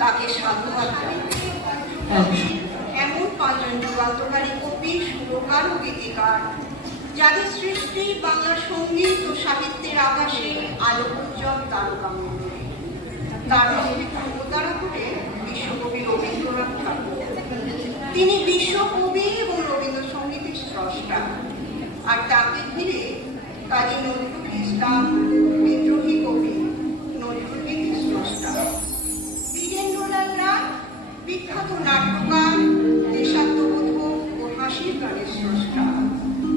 তাকে সাধুবাদ এমন পাঁচজন যুগান্তকারী কবি, সুরকার ও গীতিকার যাদের সৃষ্টি বাংলা সঙ্গীত ও সাহিত্যের আকাশে আলোকোজ্জ্বল তারকামণ্ডলী। তার মধ্যে প্রতারা করে বিশ্বকবি রবীন্দ্রনাথ ঠাকুর। তিনি বিশ্বকবি এবং রবীন্দ্রসঙ্গীতের স্রষ্টা। আর তাকে ঘিরে কাজী নজরুল ইসলাম বিদ্রোহী কবি, নজরুল গীতির স্রষ্টা। বীরেন্দ্রলাল রায় বিখ্যাত নাট্যকার, দেশাত্মবোধক ও হাসির গানের স্রষ্টা।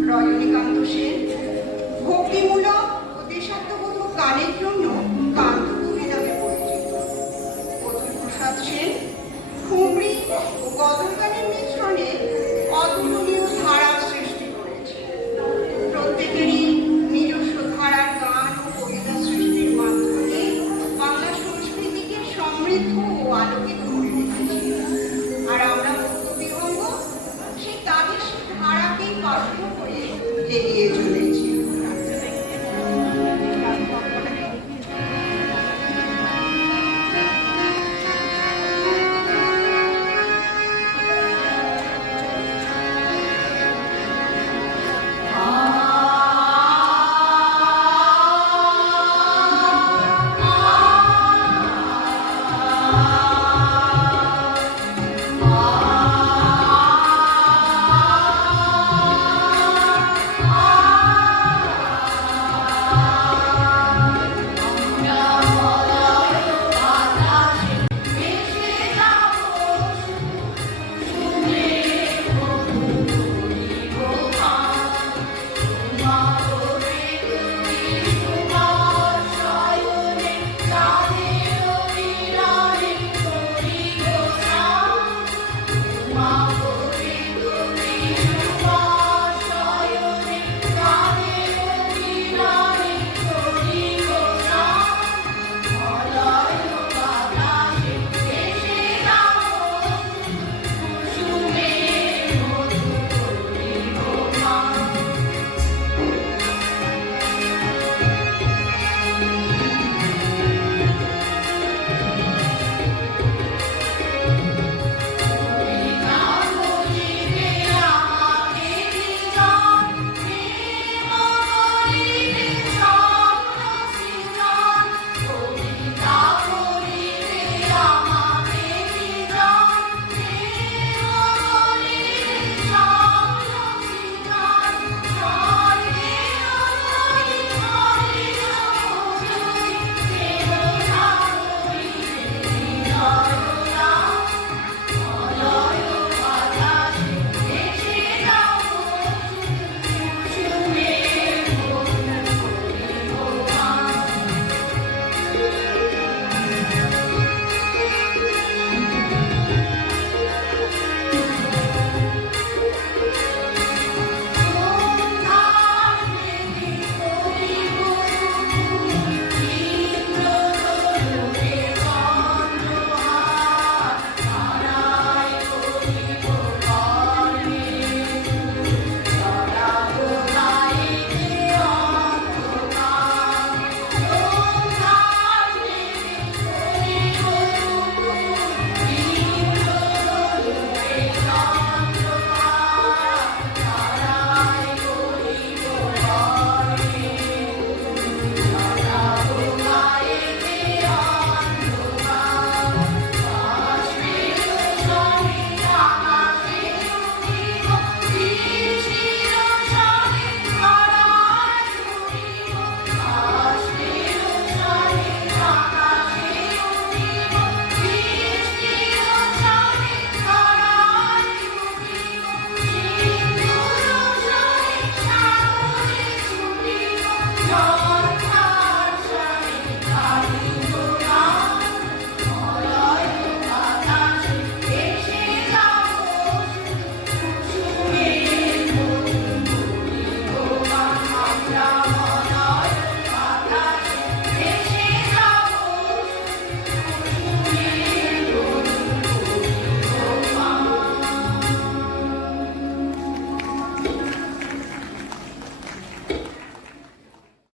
রজনীকান্ত সেন ভক্তিমূলক ও দেশাত্মবোধক গানের জন্য কান্তকবি নামে পরিচিত। অতুল প্রসাদ সেন ঠুমরি ও গজল গানের মিশ্রণে অতুলনীয় ধারার সৃষ্টি করেছে। প্রত্যেকেরই নিজস্ব ধারার গান ও কবিতা সৃষ্টির মাধ্যমে বাংলা সংস্কৃতিকে সমৃদ্ধ ও আলোকিত করে রেখেছে। আর আমরা বক্তব্যঙ্গ সেই তাদের ধারাকেই পাঠ্য করে এগিয়ে চলেছি।